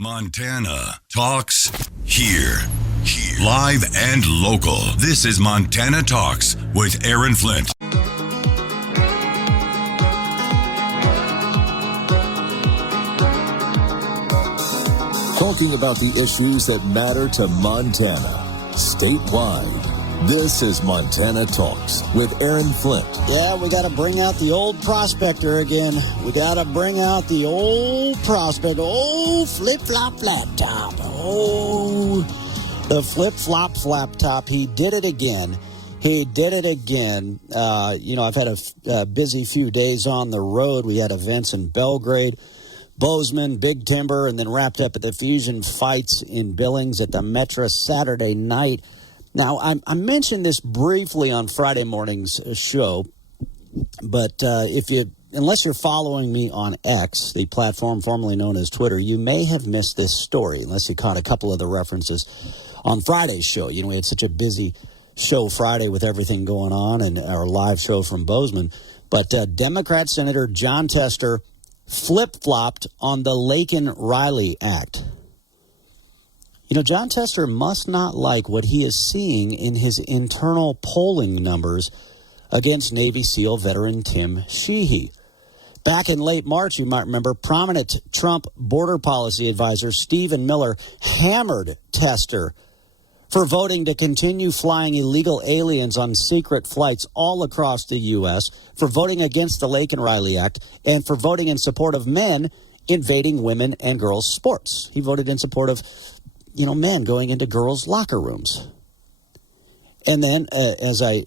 Montana Talks here. Live and local. This is Montana Talks with Aaron Flint. Talking about the issues that matter to Montana statewide. This is Montana Talks with Aaron Flint. Yeah, we got to bring out the old prospector again. We got to bring out the old prospect. Oh, flip-flop flat top. Oh, the flip-flop flap top. He did it again. I've had a busy few days on the road. We had events in Belgrade, Bozeman, Big Timber, and then wrapped up at the Fusion Fights in Billings at the Metra Saturday night. Now, I mentioned this briefly on Friday morning's show, but unless you're following me on X, the platform formerly known as Twitter, you may have missed this story, unless you caught a couple of the references on Friday's show. We had such a busy show Friday with everything going on and our live show from Bozeman. But Democrat Senator Jon Tester flip-flopped on the Laken-Riley Act. Jon Tester must not like what he is seeing in his internal polling numbers against Navy SEAL veteran Tim Sheehy. Back in late March, you might remember, prominent Trump border policy advisor Stephen Miller hammered Tester for voting to continue flying illegal aliens on secret flights all across the U.S., for voting against the Laken-Riley Act, and for voting in support of men invading women and girls' sports. He voted in support of men going into girls' locker rooms. And then, as I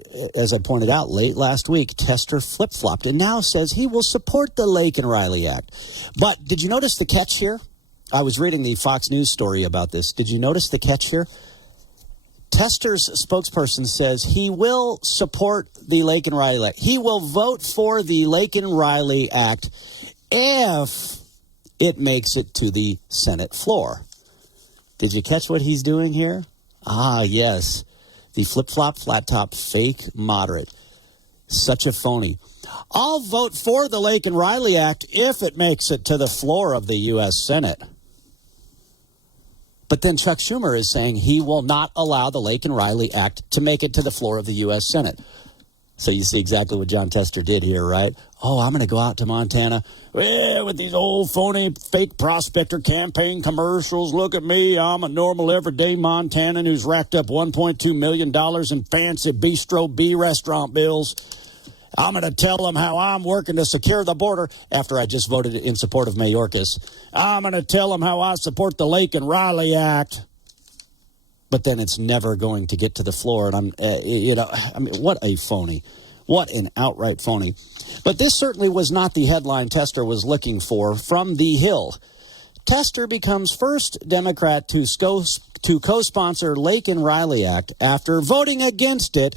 pointed out late last week, Tester flip-flopped and now says he will support the Laken-Riley Act. But did you notice the catch here? I was reading the Fox News story about this. Did you notice the catch here? Tester's spokesperson says he will support the Laken-Riley Act. He will vote for the Laken-Riley Act if it makes it to the Senate floor. Did you catch what he's doing here? Ah, yes. The flip-flop, flat-top, fake moderate. Such a phony. I'll vote for the Laken-Riley Act if it makes it to the floor of the U.S. Senate. But then Chuck Schumer is saying he will not allow the Laken-Riley Act to make it to the floor of the U.S. Senate. So you see exactly what Jon Tester did here, right? Oh, I'm going to go out to Montana with these old phony fake prospector campaign commercials. Look at me. I'm a normal everyday Montanan who's racked up $1.2 million in fancy Bistro B restaurant bills. I'm going to tell them how I'm working to secure the border after I just voted in support of Norquist. I'm going to tell them how I support the Laken-Riley Act. But then it's never going to get to the floor. And what a phony. What an outright phony. But this certainly was not the headline Tester was looking for from the Hill. Tester becomes first Democrat to co-sponsor Laken-Riley Act after voting against it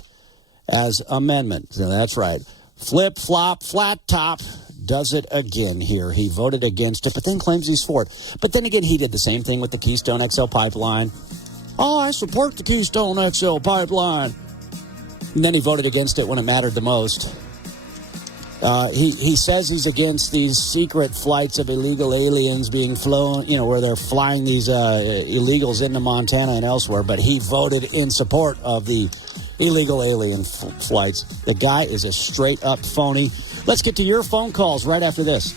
as amendment. So that's right. Flip-flop, flat top. Does it again here. He voted against it, but then claims he's for it. But then again, he did the same thing with the Keystone XL pipeline. Oh, I support the Keystone XL pipeline. And then he voted against it when it mattered the most. He says he's against these secret flights of illegal aliens being flown, where they're flying these illegals into Montana and elsewhere, but he voted in support of the illegal alien flights. The guy is a straight-up phony. Let's get to your phone calls right after this.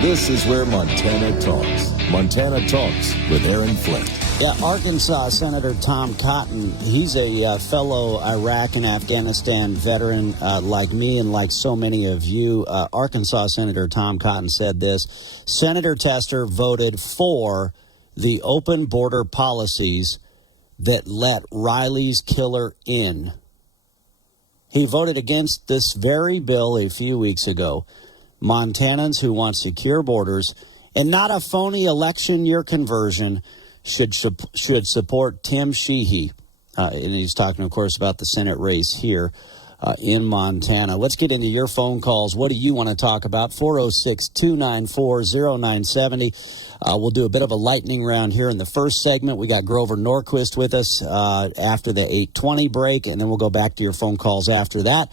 This is where Montana talks. Montana Talks with Aaron Flint. Yeah, Arkansas Senator Tom Cotton, he's a fellow Iraq and Afghanistan veteran like me and like so many of you. Arkansas Senator Tom Cotton said this: Senator Tester voted for the open border policies that let Riley's killer in. He voted against this very bill a few weeks ago. Montanans who want secure borders and not a phony election year conversion should support Tim Sheehy. And he's talking, of course, about the Senate race here. in Montana. Let's get into your phone calls. What do you want to talk about? 406-294-0970. We'll do a bit of a lightning round here in the first segment. We got Grover Norquist with us after the 8:20 break, and then we'll go back to your phone calls after that.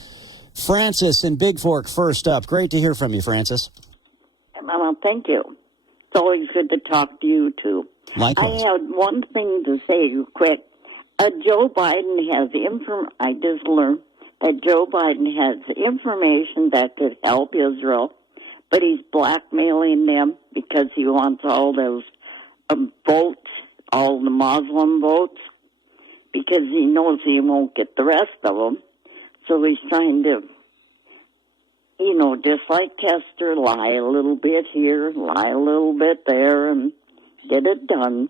Francis in Big Fork first up. Great to hear from you, Francis. Well, thank you. It's always good to talk to you, too. Likewise. I had one thing to say quick. Joe Biden has I just learned that Joe Biden has information that could help Israel, but he's blackmailing them because he wants all those votes, all the Muslim votes, because he knows he won't get the rest of them. So he's trying to, just like Kester, lie a little bit here, lie a little bit there, and get it done.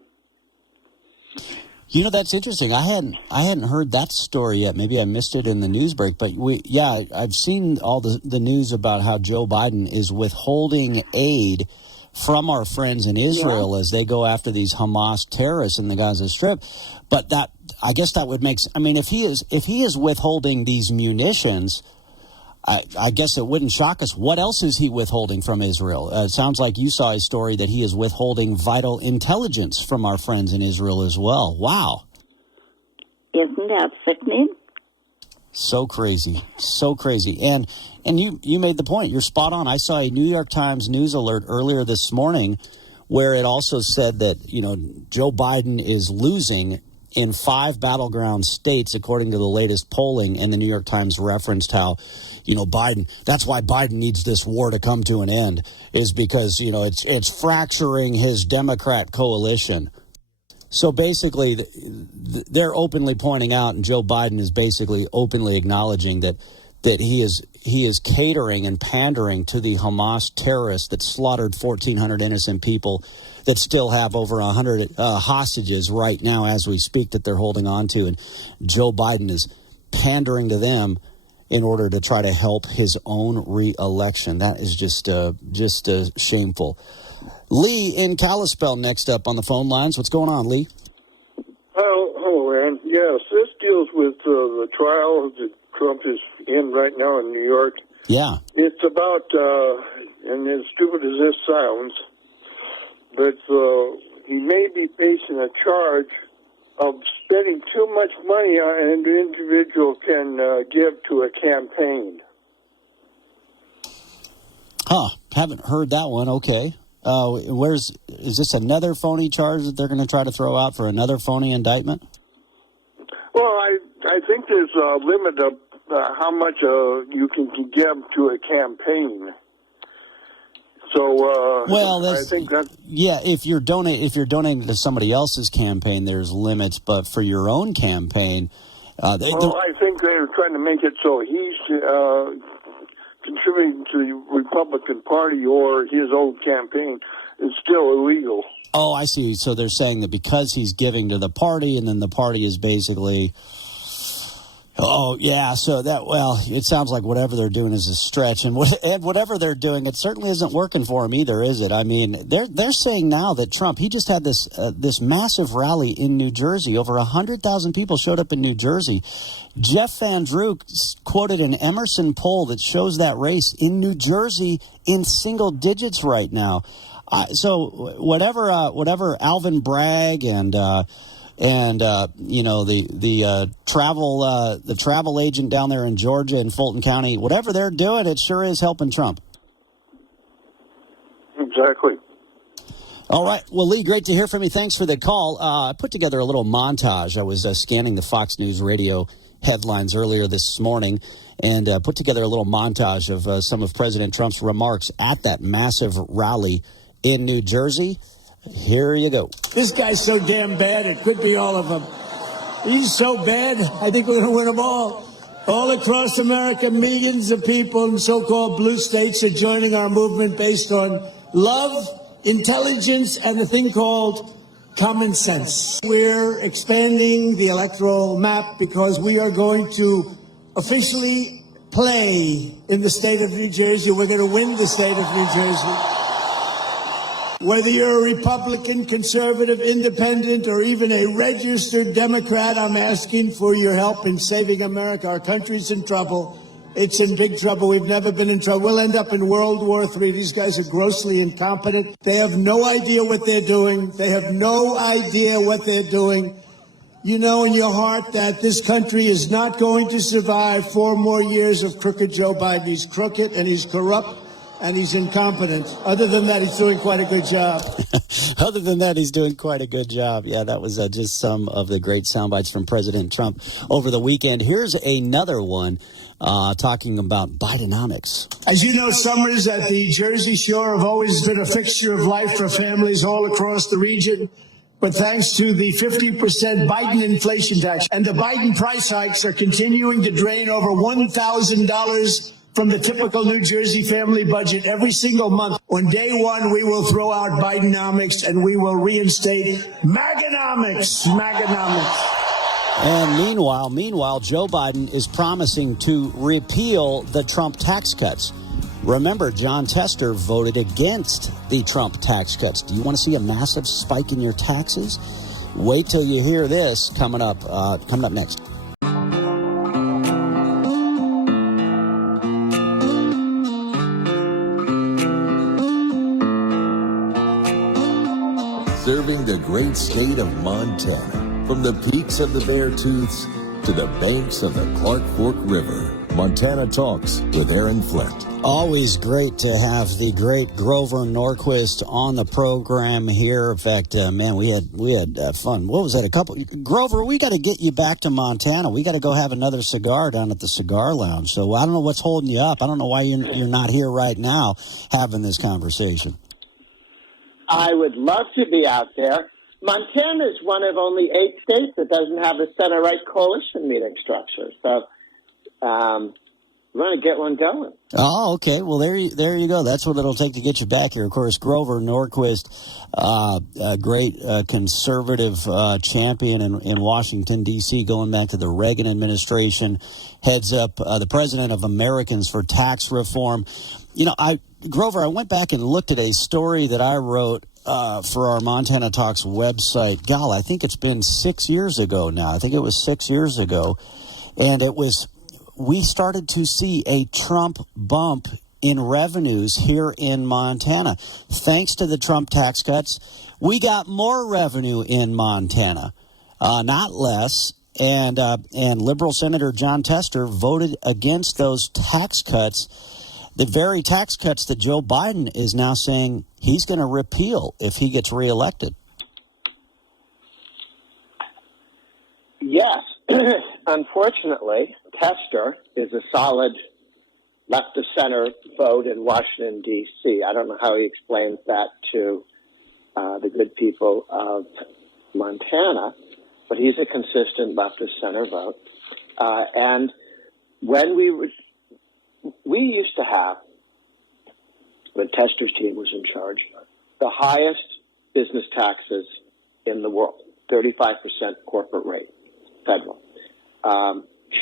That's interesting. I hadn't heard that story yet. Maybe I missed it in the news break. But I've seen all the news about how Joe Biden is withholding aid from our friends in Israel as they go after these Hamas terrorists in the Gaza Strip. But I guess that would make. I mean, if he is withholding these munitions, I guess it wouldn't shock us. What else is he withholding from Israel? It sounds like you saw a story that he is withholding vital intelligence from our friends in Israel as well. Wow. Isn't that sickening? So crazy. So crazy. And you made the point. You're spot on. I saw a New York Times news alert earlier this morning where it also said that, Joe Biden is losing in 5 battleground states, according to the latest polling. And the New York Times referenced how, Biden, that's why Biden needs this war to come to an end, is because, it's fracturing his Democrat coalition. So basically, they're openly pointing out, and Joe Biden is basically openly acknowledging that he is catering and pandering to the Hamas terrorists that slaughtered 1,400 innocent people, that still have over 100 hostages right now as we speak that they're holding on to. And Joe Biden is pandering to them in order to try to help his own re-election. That is just shameful. Lee in Kalispell next up on the phone lines. What's going on, Lee? Hello, Aaron. Yes, this deals with the trial that Trump is in right now in New York. Yeah. It's about, and as stupid as this sounds, but he may be facing a charge of spending too much money an individual can give to a campaign. Huh. Haven't heard that one. Okay. Is this another phony charge that they're going to try to throw out for another phony indictment? Well, I think there's a limit of how much you can give to a campaign. So, I think that if you're donating to somebody else's campaign, there's limits. But for your own campaign, I think they're trying to make it so he's contributing to the Republican Party or his own campaign is still illegal. Oh, I see. So they're saying that because he's giving to the party, and then the party is basically. Oh, yeah. So it sounds like whatever they're doing is a stretch. And whatever they're doing, it certainly isn't working for him either, is it? I mean, they're saying now that Trump, he just had this massive rally in New Jersey. Over 100,000 people showed up in New Jersey. Jeff Van Drew quoted an Emerson poll that shows that race in New Jersey in single digits right now. So whatever Alvin Bragg and the travel agent down there in Georgia in Fulton County, whatever they're doing, it sure is helping Trump. Exactly. All right. Well, Lee, great to hear from you. Thanks for the call. I put together a little montage. I was scanning the Fox News radio headlines earlier this morning and put together a little montage of some of President Trump's remarks at that massive rally in New Jersey. Here you go. This guy's so damn bad, it could be all of them. He's so bad, I think we're going to win them all. All across America, millions of people in so-called blue states are joining our movement based on love, intelligence, and a thing called common sense. We're expanding the electoral map because we are going to officially play in the state of New Jersey. We're going to win the state of New Jersey. Whether you're a Republican, conservative, independent, or even a registered Democrat, I'm asking for your help in saving America. Our country's in trouble. It's in big trouble. We've never been in trouble. We'll end up in World War III. These guys are grossly incompetent. They have no idea what they're doing. They have no idea what they're doing. You know in your heart that this country is not going to survive 4 more years of crooked Joe Biden. He's crooked and he's corrupt and he's incompetent. Other than that, he's doing quite a good job. Other than that, he's doing quite a good job. Yeah, that was just some of the great sound bites from President Trump over the weekend. Here's another one talking about Bidenomics. As you know, summers at the Jersey Shore have always been a fixture of life for families all across the region. But thanks to the 50% Biden inflation tax and the Biden price hikes are continuing to drain over $1,000 from the typical New Jersey family budget every single month. On day one, we will throw out Bidenomics and we will reinstate Maganomics. And meanwhile, Joe Biden is promising to repeal the Trump tax cuts. Remember, John Tester voted against the Trump tax cuts. Do you want to see a massive spike in your taxes? Wait till you hear this coming up next. Serving the great state of Montana, from the peaks of the Beartooths to the banks of the Clark Fork River. Montana Talks with Aaron Flint. Always great to have the great Grover Norquist on the program here. In fact, man, we had fun. What was that? Grover, we got to get you back to Montana. We got to go have another cigar down at the Cigar Lounge. So I don't know what's holding you up. I don't know why you're not here right now having this conversation. I would love to be out there. Montana is one of only 8 states that doesn't have a center-right coalition meeting structure. So we're going to get one going. Oh, okay. Well, there you go. That's what it'll take to get you back here. Of course, Grover Norquist, a great conservative champion in Washington, D.C., going back to the Reagan administration, heads up the president of Americans for Tax Reform. You know, Grover, I went back and looked at a story that I wrote for our Montana Talks website. Golly, I think it's been 6 years ago now. I think it was 6 years ago. And we started to see a Trump bump in revenues here in Montana. Thanks to the Trump tax cuts, we got more revenue in Montana, not less. And Liberal Senator John Tester voted against those tax cuts, the very tax cuts that Joe Biden is now saying he's going to repeal if he gets reelected. Yes. Unfortunately, Tester is a solid left-of-center vote in Washington, D.C. I don't know how he explains that to the good people of Montana, but he's a consistent left-of-center vote. And when we used to have, when Tester's team was in charge, the highest business taxes in the world, 35% corporate rate, federal.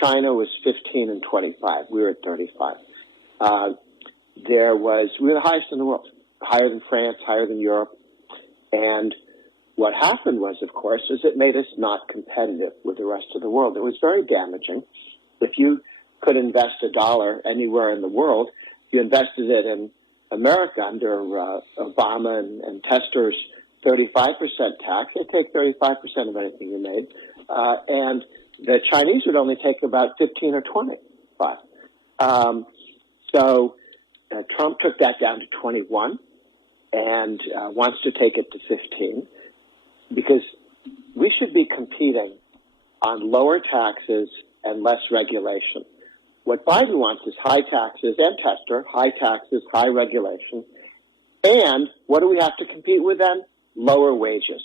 China was 15 and 25. We were at 35. We were the highest in the world, higher than France, higher than Europe. And what happened was, of course, is it made us not competitive with the rest of the world. It was very damaging. If you could invest $1 anywhere in the world, you invested it in America under Obama and Tester's 35% tax. They'd take 35% of anything you made. And the Chinese would only take about 15 or 25. So Trump took that down to 21 and wants to take it to 15 because we should be competing on lower taxes and less regulation. What Biden wants is high taxes, and Tester, high taxes, high regulation. And what do we have to compete with then? Lower wages.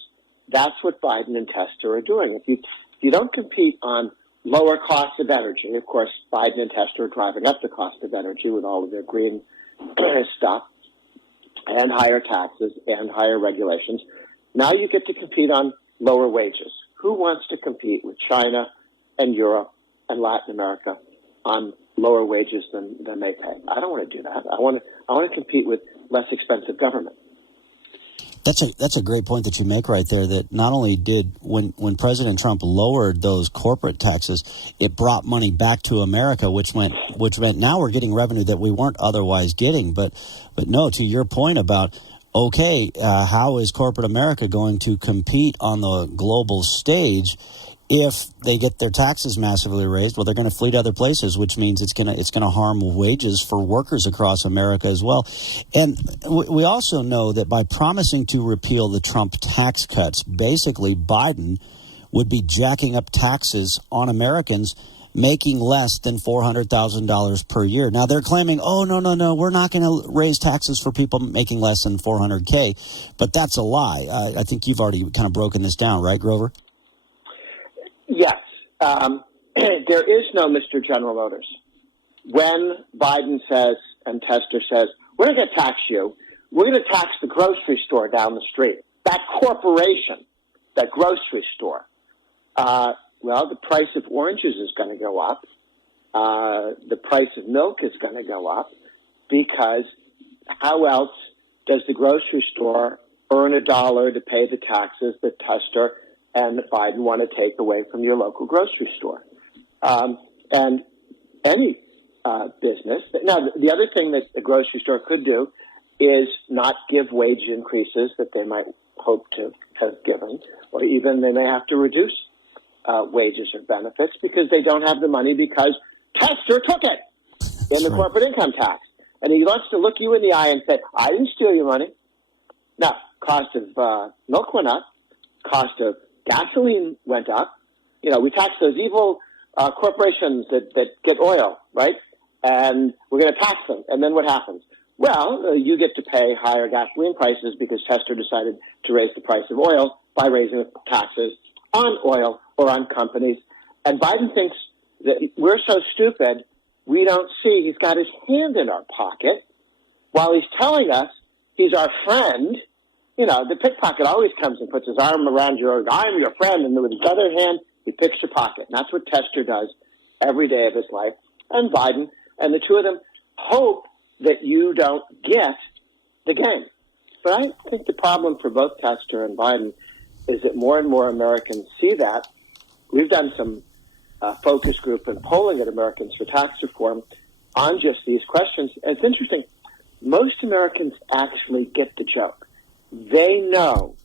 That's what Biden and Tester are doing. If you don't compete on lower costs of energy, of course, Biden and Tester are driving up the cost of energy with all of their green stuff, and higher taxes and higher regulations. Now you get to compete on lower wages. Who wants to compete with China and Europe and Latin America on lower wages than they pay? I don't want to do that. I want to compete with less expensive government. That's a great point that you make right there, that not only did when President Trump lowered those corporate taxes, it brought money back to America, which meant now we're getting revenue that we weren't otherwise getting. But no, to your point about, okay, how is corporate America going to compete on the global stage if they get their taxes massively raised? Well, they're going to flee to other places, which means it's going to harm wages for workers across America as well. And we also know that by promising to repeal the Trump tax cuts, basically Biden would be jacking up taxes on Americans making less than $400,000 per year. Now they're claiming, oh, no, we're not going to raise taxes for people making less than $400K, but that's a lie. I think you've already kind of broken this down, right, Grover? Yes. There is no Mr. General Motors. When Biden says and Tester says, we're going to tax you, we're going to tax the grocery store down the street, that corporation, that grocery store. Well, the price of oranges is going to go up. The price of milk is going to go up, because how else does the grocery store earn $1 to pay the taxes that Tester and Biden want to take away from your local grocery store? And any business. Now, the other thing that the grocery store could do is not give wage increases that they might hope to have given, or even they may have to reduce wages or benefits because they don't have the money, because Tester took it in the corporate income tax. And he wants to look you in the eye and say, I didn't steal your money. Now, cost of milk went up. Cost of gasoline went up. You know, we tax those evil corporations that get oil, right? And we're going to tax them. And then what happens? Well, you get to pay higher gasoline prices because Tester decided to raise the price of oil by raising the taxes on oil or on companies. And Biden thinks that we're so stupid, we don't see he's got his hand in our pocket while he's telling us he's our friend. You know, the pickpocket always comes and puts his arm around your, I'm your friend, and with his other hand, he picks your pocket. And that's what Tester does every day of his life. And Biden and the two of them hope that you don't get the game. But I think the problem for both Tester and Biden is that more and more Americans see that. We've done some focus group and polling at Americans for Tax Reform on just these questions. And it's interesting. Most Americans actually get the joke. They know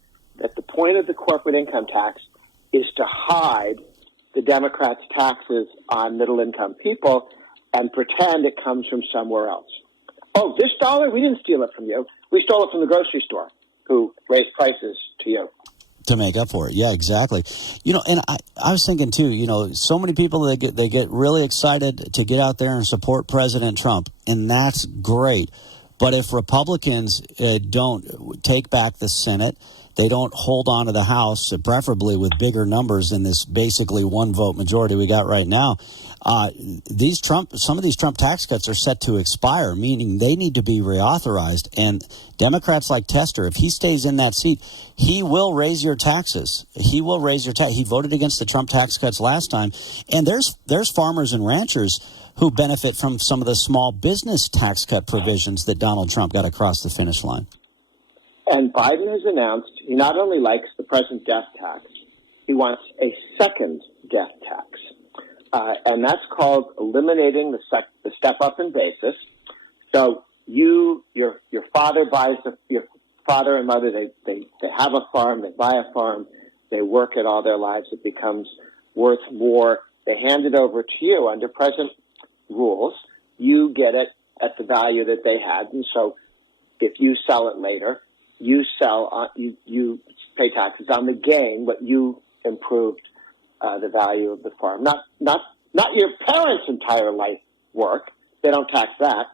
that the point of the corporate income tax is to hide the Democrats' taxes on middle-income people and pretend it comes from somewhere else. Oh, this $1, we didn't steal it from you. We stole it from the grocery store who raised prices to you. To make up for it. Yeah, exactly. You know, and I was thinking too, you know, so many people, they get really excited to get out there and support President Trump, and that's great. But if Republicans don't take back the Senate, they don't hold on to the House, preferably with bigger numbers than this basically one vote majority we got right now, some of these Trump tax cuts are set to expire, meaning they need to be reauthorized. And Democrats like Tester, if he stays in that seat, he will raise your taxes. He will raise your tax. He voted against the Trump tax cuts last time. And there's farmers and ranchers who benefit from some of the small business tax cut provisions that Donald Trump got across the finish line. And Biden has announced he not only likes the present death tax, he wants a second death tax. And that's called eliminating the step-up in basis. So your father buys, your father and mother, they have a farm, they buy a farm, they work it all their lives, it becomes worth more. They hand it over to you under present rules. You get it at the value that they had. And so if you sell it later, you pay taxes on the gain, but you improved the value of the farm. Not your parents' entire life work. They don't tax that.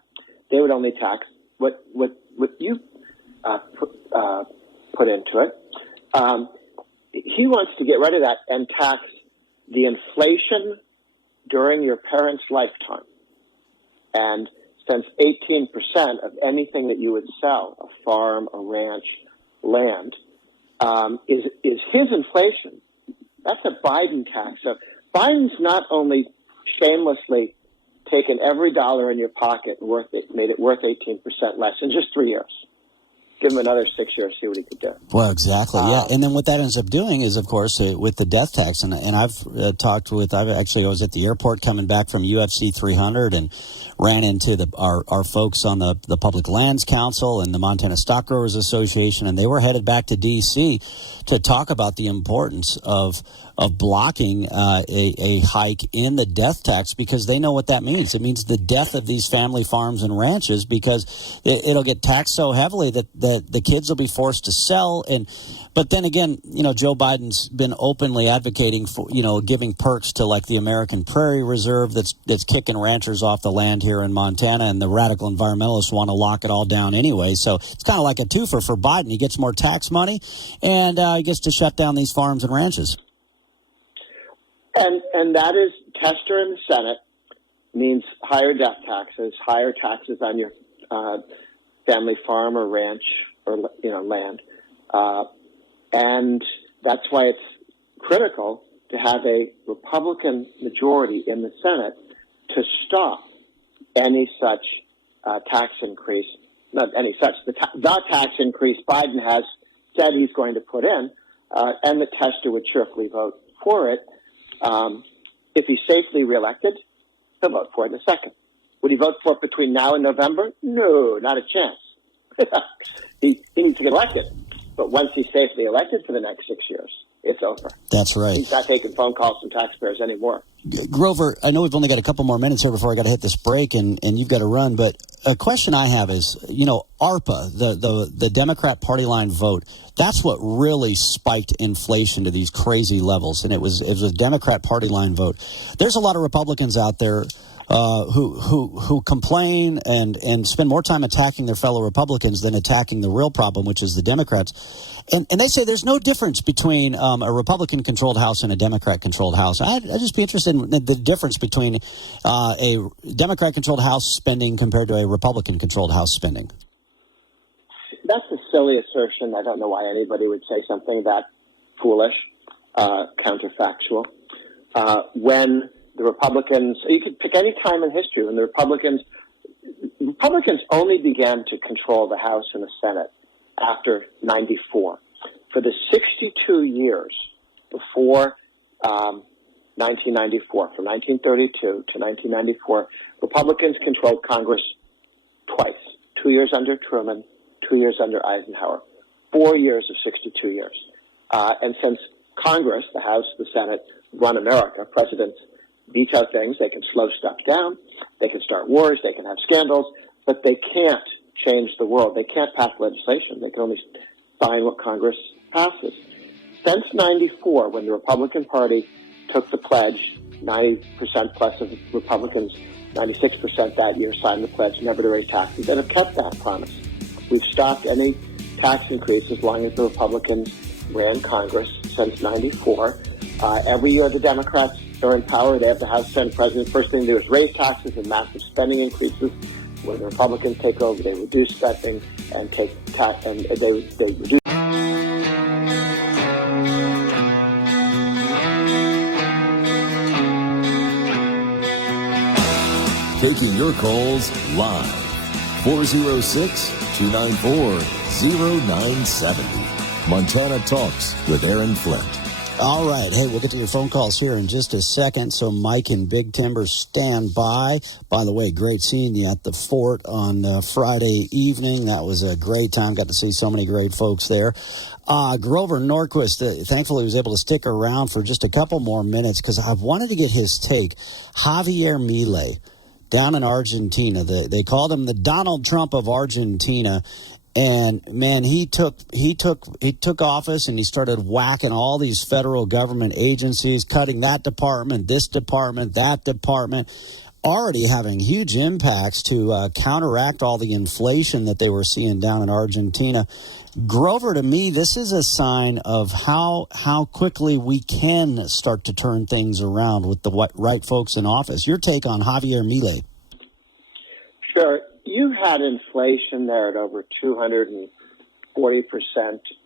They would only tax what you put into it. He wants to get rid of that and tax the inflation during your parents' lifetime. And since 18% of anything that you would sell, a farm, a ranch, land, is his inflation. That's a Biden tax. So Biden's not only shamelessly taken every dollar in your pocket and made it worth 18% less in just 3 years. Give him another 6 years, see what he could do. Well, exactly, yeah. And then what that ends up doing is, of course, with the death tax, and I've talked with, I was at the airport coming back from UFC 300 and ran into our folks on the Public Lands Council and the Montana Stock Growers Association, and they were headed back to D.C. to talk about the importance of blocking a hike in the death tax, because they know what that means. It means the death of these family farms and ranches, because it'll get taxed so heavily that the kids will be forced to sell. But then again, Joe Biden's been openly advocating for, giving perks to like the American Prairie Reserve that's kicking ranchers off the land here in Montana, and the radical environmentalists want to lock it all down anyway. So it's kind of like a twofer for Biden. He gets more tax money, and he gets to shut down these farms and ranches. And that is, Tester in the Senate means higher death taxes, higher taxes on your family farm or ranch or land, and that's why it's critical to have a Republican majority in the Senate to stop any such tax increase. Not any such, the tax increase Biden has said he's going to put in, and that Tester would cheerfully vote for it. If he's safely reelected, he'll vote for it in a second. Would he vote for it between now and November? No, not a chance. He needs to get elected. But once he's safely elected for the next 6 years, it's over. That's right. He's not taking phone calls from taxpayers anymore. Grover, I know we've only got a couple more minutes here before I got to hit this break, and you've got to run. But a question I have is, ARPA, the Democrat party line vote, that's what really spiked inflation to these crazy levels, and it was a Democrat party line vote. There's a lot of Republicans out there who complain and spend more time attacking their fellow Republicans than attacking the real problem, which is the Democrats. And they say there's no difference between a Republican-controlled House and a Democrat-controlled House. I'd just be interested in the difference between a Democrat-controlled House spending compared to a Republican-controlled House spending. That's a silly assertion. I don't know why anybody would say something that foolish, counterfactual. When the Republicans, you could pick any time in history when the Republicans only began to control the House and the Senate after 94. For the 62 years before 1994, from 1932 to 1994, Republicans controlled Congress twice, 2 years under Truman, 2 years under Eisenhower, 4 years of 62 years. And since Congress, the House, the Senate, run America, presidents veto things, they can slow stuff down, they can start wars, they can have scandals, but they can't change the world. They can't pass legislation. They can only sign what Congress passes. Since 94, when the Republican Party took the pledge, 90% plus of Republicans, 96% that year signed the pledge never to raise taxes, and have kept that promise. We've stopped any tax increase as long as the Republicans ran Congress since 94. Every year the Democrats are in power. They have the House, Senate, President. First thing they do is raise taxes and massive spending increases. When the Republicans take over, they reduce spending and take tax, and they reduce. Taking your calls live. 406-294-0970. Montana Talks with Aaron Flint. All right. Hey, we'll get to your phone calls here in just a second. So Mike and Big Timber stand by. By the way, great seeing you at the fort on Friday evening. That was a great time. Got to see so many great folks there. Grover Norquist, thankfully, was able to stick around for just a couple more minutes because I wanted to get his take. Javier Milei down in Argentina. They called him the Donald Trump of Argentina. And man, he took office and he started whacking all these federal government agencies, cutting that department, this department, that department, already having huge impacts to counteract all the inflation that they were seeing down in Argentina. Grover, to me, this is a sign of how quickly we can start to turn things around with the right folks in office. Your take on Javier Milei? Sure. You had inflation there at over 240%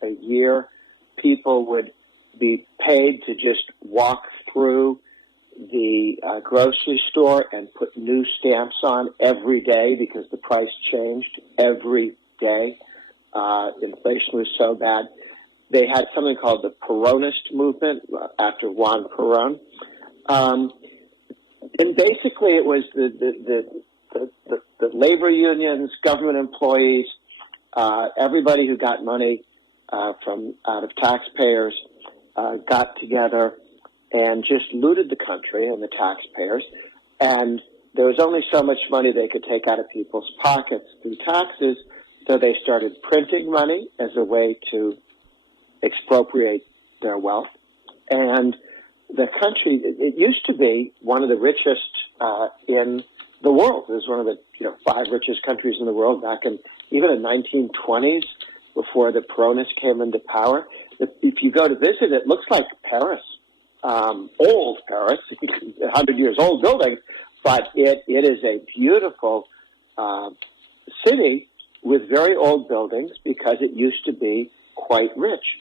a year. People would be paid to just walk through the grocery store and put new stamps on every day because the price changed every day. Inflation was so bad. They had something called the Peronist movement after Juan Perón. And basically it was the labor unions, government employees, everybody who got money from out of taxpayers got together and just looted the country and the taxpayers. And there was only so much money they could take out of people's pockets through taxes, so they started printing money as a way to expropriate their wealth. And the country, it used to be one of the richest in the world. It was one of the 5 richest countries in the world back in even the 1920s, before the Peronists came into power. If you go to visit, it looks like Paris, old Paris, 100 years old building, but it is a beautiful city with very old buildings because it used to be quite rich.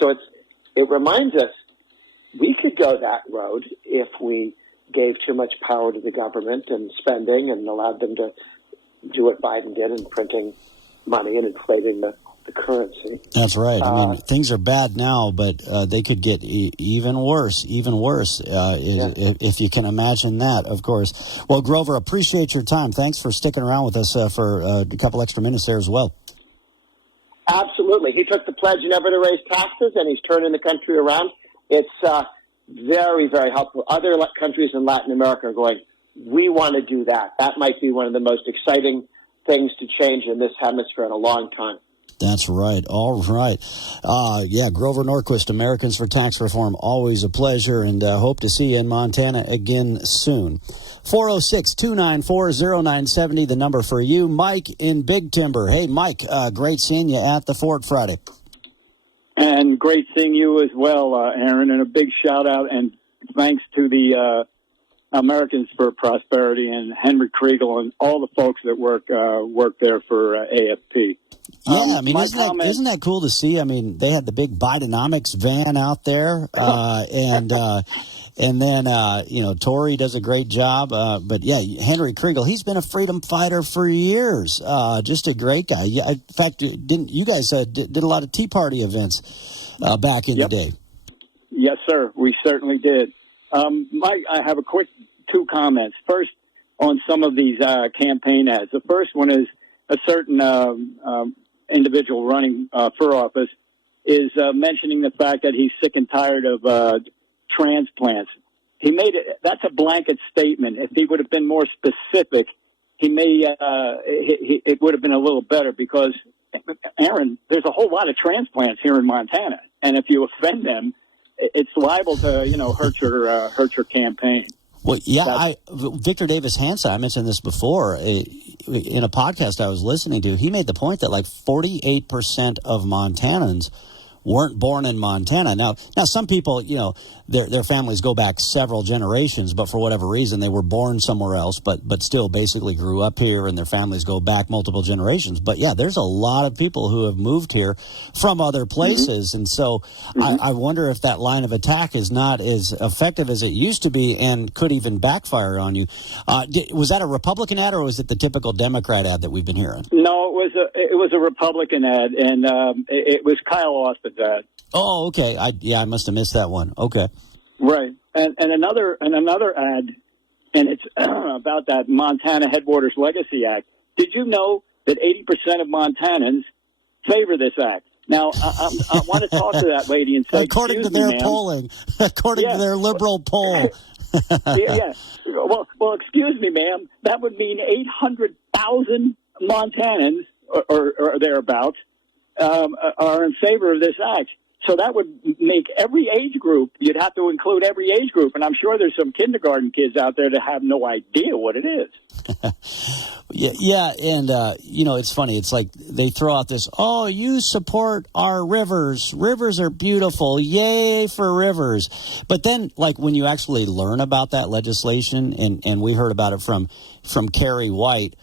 So it reminds us we could go that road if we gave too much power to the government and spending and allowed them to do what Biden did in printing money and inflating the currency. That's right. I mean, things are bad now, but they could get even worse, if you can imagine that, of course. Well, Grover, appreciate your time. Thanks for sticking around with us for a couple extra minutes there as well. Absolutely. He took the pledge never to raise taxes, and he's turning the country around. It's very, very helpful. Other countries in Latin America are going, we want to do that. That might be one of the most exciting things to change in this hemisphere in a long time. That's right. All right. Grover Norquist, Americans for Tax Reform. Always a pleasure, and hope to see you in Montana again soon. 406-294-0970, the number for you. Mike in Big Timber. Hey, Mike, great seeing you at the fort Friday. And great seeing you as well, Aaron, and a big shout-out and thanks to the Americans for Prosperity and Henry Kriegel and all the folks that work there for AFP. Yeah, I mean, isn't that cool to see? I mean, they had the big Bidenomics van out there, and then Tory does a great job. But yeah, Henry Kriegel, he's been a freedom fighter for years. Just a great guy. Yeah, in fact, didn't you guys did a lot of Tea Party events back in the day? Yes, sir. We certainly did. Mike, I have a quick 2 comments. First, on some of these campaign ads. The first one is a certain individual running for office is mentioning the fact that he's sick and tired of transplants. He made it. That's a blanket statement. If he would have been more specific, it would have been a little better because, Aaron, there's a whole lot of transplants here in Montana, and if you offend them, it's liable to hurt your campaign. Well, yeah, Victor Davis Hansen, I mentioned this before in a podcast I was listening to. He made the point that like 48% of Montanans weren't born in Montana. Now some people, their families go back several generations, but for whatever reason they were born somewhere else, but still basically grew up here, and their families go back multiple generations. But yeah, there's a lot of people who have moved here from other places, and so I wonder if that line of attack is not as effective as it used to be, and could even backfire on you. Was that a Republican ad, or was it the typical Democrat ad that we've been hearing? No, it was a Republican ad, and it was Kyle Austin's ad. Oh, okay. I must have missed that one. Okay. Right. And another ad, and it's about that Montana Headwaters Legacy Act. Did you know that 80% of Montanans favor this act? Now, I want to talk to that lady and say, according to their polling, according to their liberal poll. yeah. Well, excuse me, ma'am. That would mean 800,000 Montanans or thereabouts are in favor of this act. So that would make every age group, you'd have to include every age group. And I'm sure there's some kindergarten kids out there that have no idea what it is. Yeah. And, it's funny. It's like they throw out this, you support our rivers. Rivers are beautiful. Yay for rivers. But then, like, when you actually learn about that legislation, and we heard about it from Carrie White,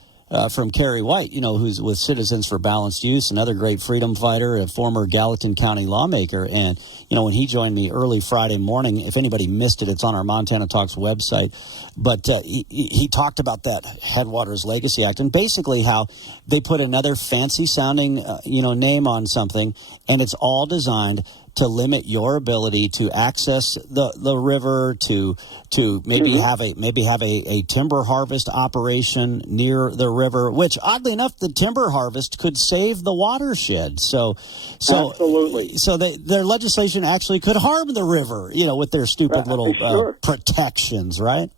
from Kerry White, who's with Citizens for Balanced Use, another great freedom fighter, a former Gallatin County lawmaker. And, when he joined me early Friday morning, if anybody missed it, it's on our Montana Talks website. But he talked about that Headwaters Legacy Act and basically how they put another fancy-sounding, name on something, and it's all designed to limit your ability to access the river, to maybe have a timber harvest operation near the river, which oddly enough the timber harvest could save the watershed. So absolutely. So their legislation actually could harm the river, with their stupid little protections, right?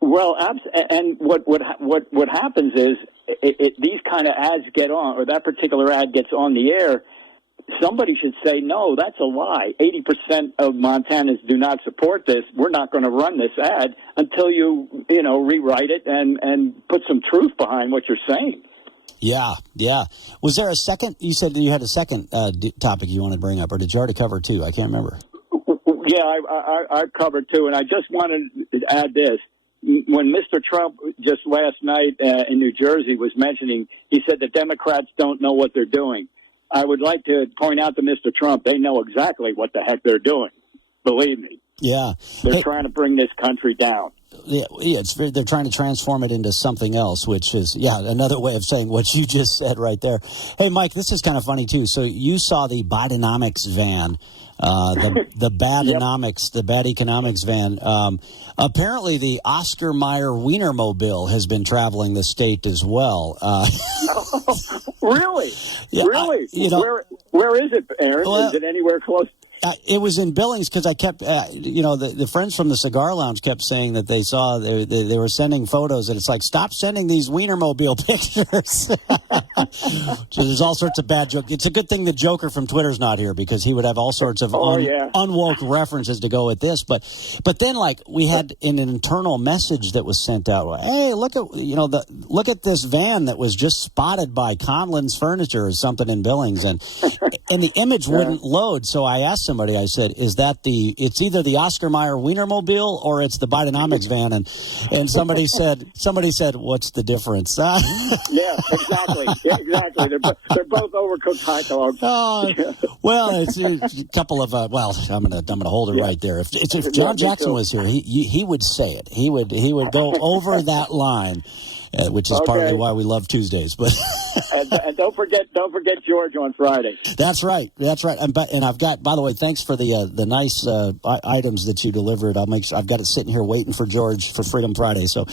Well, and what happens is these kind of ads get on, or that particular ad gets on the air. Somebody should say, no, that's a lie. 80% of Montanans do not support this. We're not going to run this ad until you rewrite it and put some truth behind what you're saying. Yeah. Was there a second? You said that you had a second topic you want to bring up, or did you already cover two? I can't remember. Yeah, I covered two, and I just wanted to add this. When Mr. Trump just last night in New Jersey was mentioning, he said the Democrats don't know what they're doing. I would like to point out to Mr. Trump, they know exactly what the heck they're doing. Believe me. Yeah. They're trying to bring this country down. Yeah, they're trying to transform it into something else, which is, another way of saying what you just said right there. Hey, Mike, this is kind of funny, too. So you saw the Bidenomics van, the Badonomics, the Bad Economics van. Apparently, the Oscar Mayer Wienermobile has been traveling the state as well. Really? Yeah, really? Where is it, Aaron? Well, is it anywhere close? It was in Billings because I kept, the friends from the Cigar Lounge kept saying that they saw they were sending photos, and it's like, stop sending these Wienermobile pictures. So there's all sorts of bad jokes. It's a good thing the Joker from Twitter's not here because he would have all sorts of unwoke references to go with this. But then we had an internal message that was sent out. Hey, look at this van that was just spotted by Conlon's Furniture or something in Billings, and the image wouldn't load. So I asked somebody, I said, is that it's either the Oscar Mayer Wienermobile or it's the Bidenomics van? And somebody said, what's the difference? Yeah, exactly. They're both overcooked hot dogs. Well, it's a couple of, I'm going to hold it right there. If John Jackson was here, he would say it. He would go over that line. Which is partly why we love Tuesdays, but and don't forget George on Friday. That's right. And I've got, by the way, thanks for the nice items that you delivered. I've got it sitting here waiting for George for Freedom Friday. So,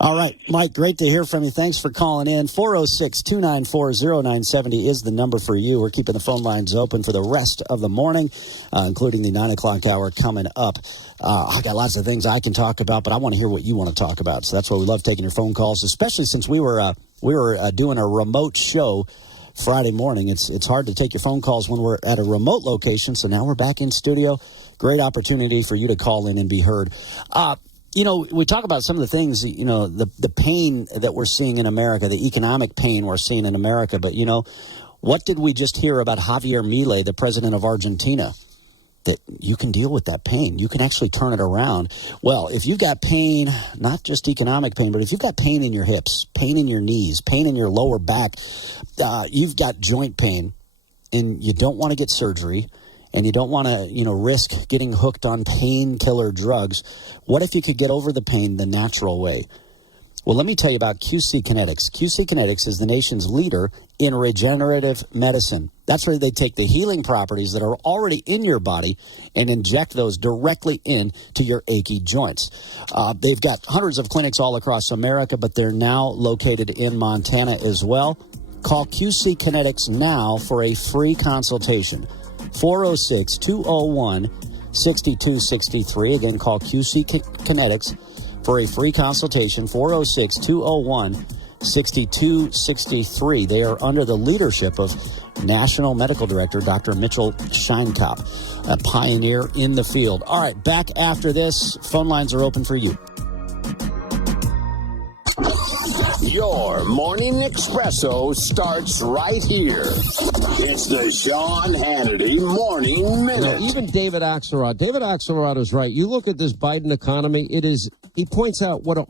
all right, Mike, great to hear from you. Thanks for calling in. 406-294-0970 is the number for you. We're keeping the phone lines open for the rest of the morning, including the 9 o'clock hour coming up. I got lots of things I can talk about, but I want to hear what you want to talk about. So that's why we love taking your phone calls, especially since we were doing a remote show Friday morning. It's hard to take your phone calls when we're at a remote location. So now we're back in studio. Great opportunity for you to call in and be heard. We talk about some of the things, the pain that we're seeing in America, the economic pain we're seeing in America. But, what did we just hear about Javier Milei, the president of Argentina? That you can deal with that pain. You can actually turn it around. Well, if you've got pain, not just economic pain, but if you've got pain in your hips, pain in your knees, pain in your lower back, you've got joint pain, and you don't want to get surgery, and you don't want to, risk getting hooked on painkiller drugs, what if you could get over the pain the natural way? Well, let me tell you about QC Kinetics. QC Kinetics is the nation's leader in regenerative medicine. That's where they take the healing properties that are already in your body and inject those directly into your achy joints. They've got hundreds of clinics all across America, but they're now located in Montana as well. Call QC Kinetics now for a free consultation. 406-201-6263. Again, call QC Kinetics for a free consultation, 406-201-6263. They are under the leadership of National Medical Director Dr. Mitchell Scheinkopf, a pioneer in the field. All right, back after this. Phone lines are open for you. Your morning espresso starts right here. It's the Sean Hannity Morning Minute. Even David Axelrod is right. You look at this Biden economy, he points out what an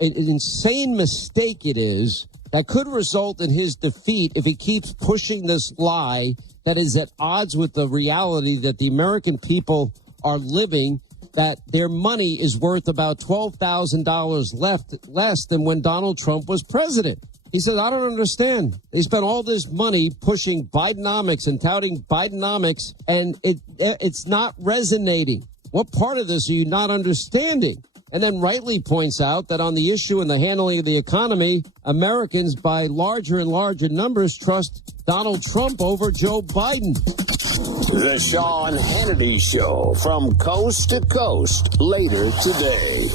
insane mistake it is that could result in his defeat if he keeps pushing this lie that is at odds with the reality that the American people are living, that their money is worth about $12,000 less than when Donald Trump was president. He said, I don't understand. They spent all this money pushing Bidenomics and touting Bidenomics, and it's not resonating. What part of this are you not understanding? And then rightly points out that on the issue and the handling of the economy, Americans by larger and larger numbers trust Donald Trump over Joe Biden. The Sean Hannity Show from coast to coast later today.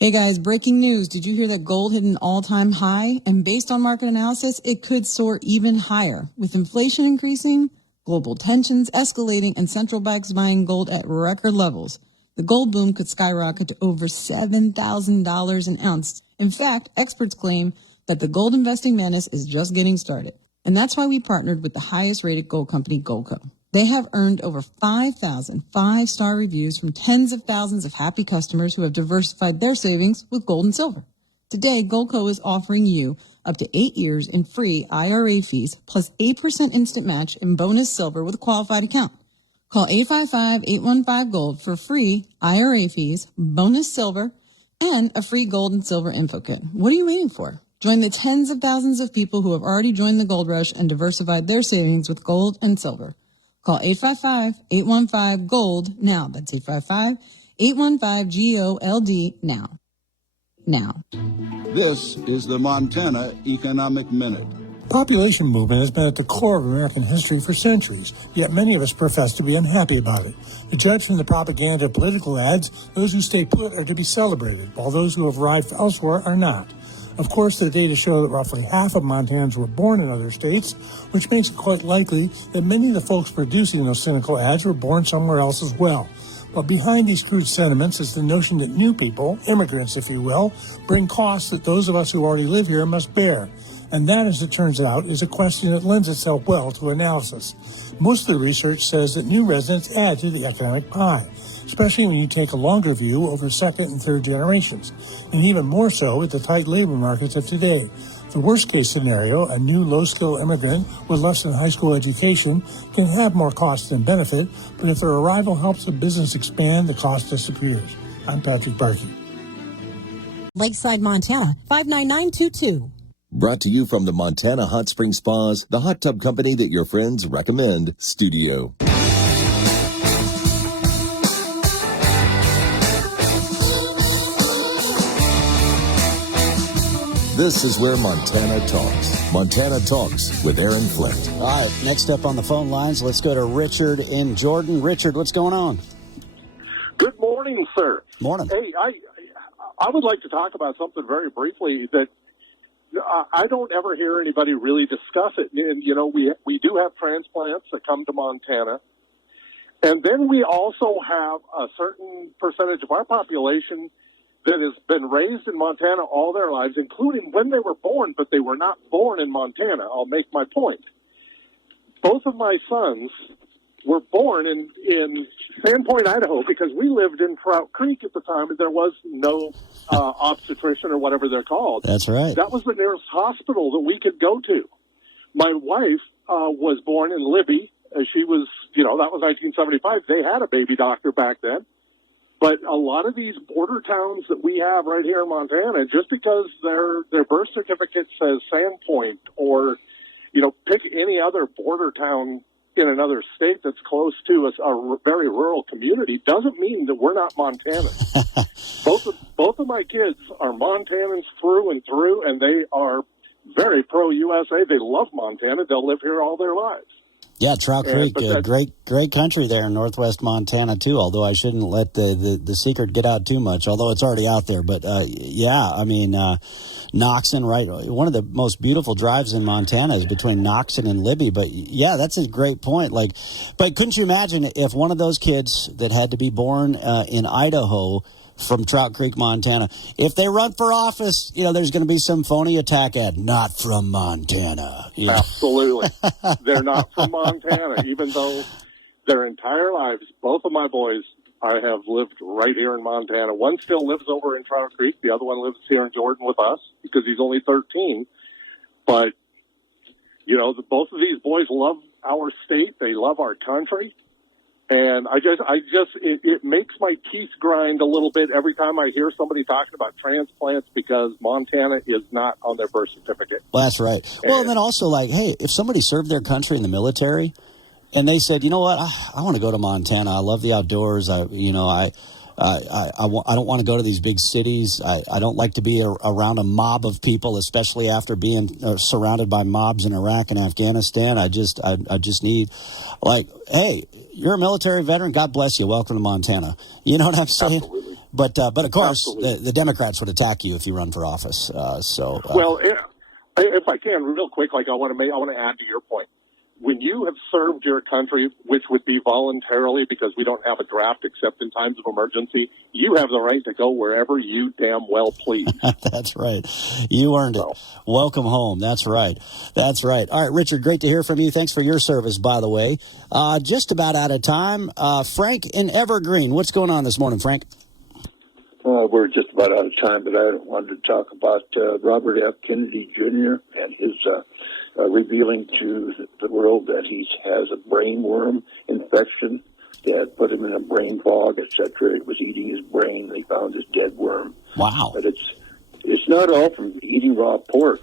Hey guys, breaking news. Did you hear that gold hit an all-time high? And based on market analysis, it could soar even higher. With inflation increasing, global tensions escalating, and central banks buying gold at record levels, the gold boom could skyrocket to over $7,000 an ounce. In fact, experts claim that the gold investing madness is just getting started. And that's why we partnered with the highest-rated gold company, Goldco. They have earned over 5,000 five-star reviews from tens of thousands of happy customers who have diversified their savings with gold and silver. Today, Goldco is offering you up to 8 years in free IRA fees plus 8% instant match in bonus silver with a qualified account. Call 855-815-GOLD for free IRA fees, bonus silver, and a free gold and silver info kit. What are you waiting for? Join the tens of thousands of people who have already joined the gold rush and diversified their savings with gold and silver. Call 855-815-GOLD now. That's 855-815-GOLD now. Now. This is the Montana Economic Minute. Population movement has been at the core of American history for centuries, yet many of us profess to be unhappy about it. To judge from the propaganda of political ads, those who stay put are to be celebrated, while those who have arrived elsewhere are not. Of course, the data show that roughly half of Montanans were born in other states, which makes it quite likely that many of the folks producing those cynical ads were born somewhere else as well. But behind these crude sentiments is the notion that new people, immigrants if you will, bring costs that those of us who already live here must bear. And that, as it turns out, is a question that lends itself well to analysis. Most of the research says that new residents add to the economic pie, especially when you take a longer view over second and third generations, and even more so with the tight labor markets of today. The worst-case scenario, a new low-skill immigrant with less than high school education can have more cost than benefit, but if their arrival helps the business expand, the cost disappears. I'm Patrick Barkey. Lakeside, Montana, 59922. Brought to you from the Montana Hot Spring Spas, the hot tub company that your friends recommend, Studio. This is where Montana talks. Montana Talks with Aaron Flint. All right, next up on the phone lines, let's go to Richard in Jordan. Richard, what's going on? Good morning, sir. Morning. Hey, I would like to talk about something very briefly that I don't ever hear anybody really discuss it. And, you know, we do have transplants that come to Montana. And then we also have a certain percentage of our population that has been raised in Montana all their lives, including when they were born, but they were not born in Montana. I'll make my point. Both of my sons were born in Sandpoint, Idaho, because we lived in Trout Creek at the time, and there was no obstetrician or whatever they're called. That's right. That was the nearest hospital that we could go to. My wife was born in Libby. She was, you know, that was 1975. They had a baby doctor back then. But a lot of these border towns that we have right here in Montana, just because their birth certificate says Sandpoint or, you know, pick any other border town in another state that's close to a very rural community, doesn't mean that we're not Montanans. Both of my kids are Montanans through and through, and they are very pro-USA. They love Montana. They'll live here all their lives. Yeah, Trout Creek, great country there in northwest Montana, too, although I shouldn't let the secret get out too much, although it's already out there. But, yeah, I mean, Noxon, right, one of the most beautiful drives in Montana is between Noxon and Libby. But, yeah, that's a great point. Like, but couldn't you imagine if one of those kids that had to be born in Idaho from Trout Creek, Montana, if they run for office, you know, there's going to be some phony attack ad, not from Montana. You know? Absolutely. They're not from Montana, even though their entire lives, both of my boys I have lived right here in Montana. One still lives over in Trout Creek. The other one lives here in Jordan with us because he's only 13. But, you know, both of these boys love our state. They love our country. And it makes my teeth grind a little bit every time I hear somebody talking about transplants because Montana is not on their birth certificate. Well, that's right. Well, and then also, like, hey, if somebody served their country in the military and they said, you know what, I want to go to Montana. I love the outdoors. I don't want to go to these big cities. I don't like to be around a mob of people, especially after being surrounded by mobs in Iraq and Afghanistan. I just need, like, hey, you're a military veteran. God bless you. Welcome to Montana. You know what I'm saying? Absolutely. But of course, the Democrats would attack you if you run for office. Well, if I can, real quick, like I want to add to your point. When you have served your country, which would be voluntarily because we don't have a draft except in times of emergency, you have the right to go wherever you damn well please. That's right. You earned it. Welcome home. That's right. That's right. All right, Richard, great to hear from you. Thanks for your service, by the way. Just about out of time. Frank in Evergreen. What's going on this morning, Frank? We're just about out of time, but I wanted to talk about Robert F. Kennedy Jr. and his revealing to the world that he has a brain worm infection that put him in a brain fog, etc. It was eating his brain. They found his dead worm. Wow. But it's not all from eating raw pork.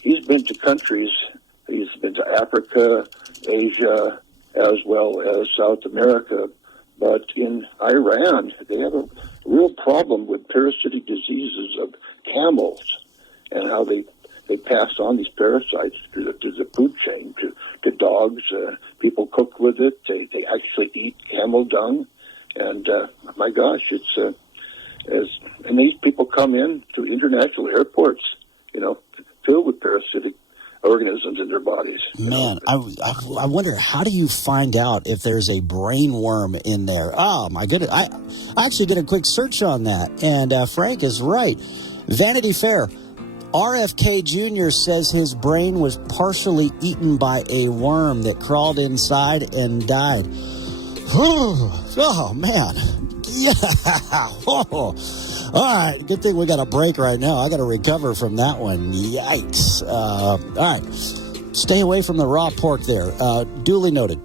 He's been to countries. He's been to Africa, Asia, as well as South America. But in Iran, they have a real problem with parasitic diseases of camels and how they pass on these parasites to the food chain, to dogs. People cook with it. They actually eat camel dung. And, my gosh, and these people come in to international airports, you know, filled with parasitic organisms in their bodies. Man, I wonder, how do you find out if there's a brain worm in there? Oh, my goodness. I actually did a quick search on that, and Frank is right. Vanity Fair. RFK Jr. says his brain was partially eaten by a worm that crawled inside and died. Oh, man. Yeah. Oh. All right. Good thing we got a break right now. I got to recover from that one. Yikes. All right. Stay away from the raw pork there. Duly noted.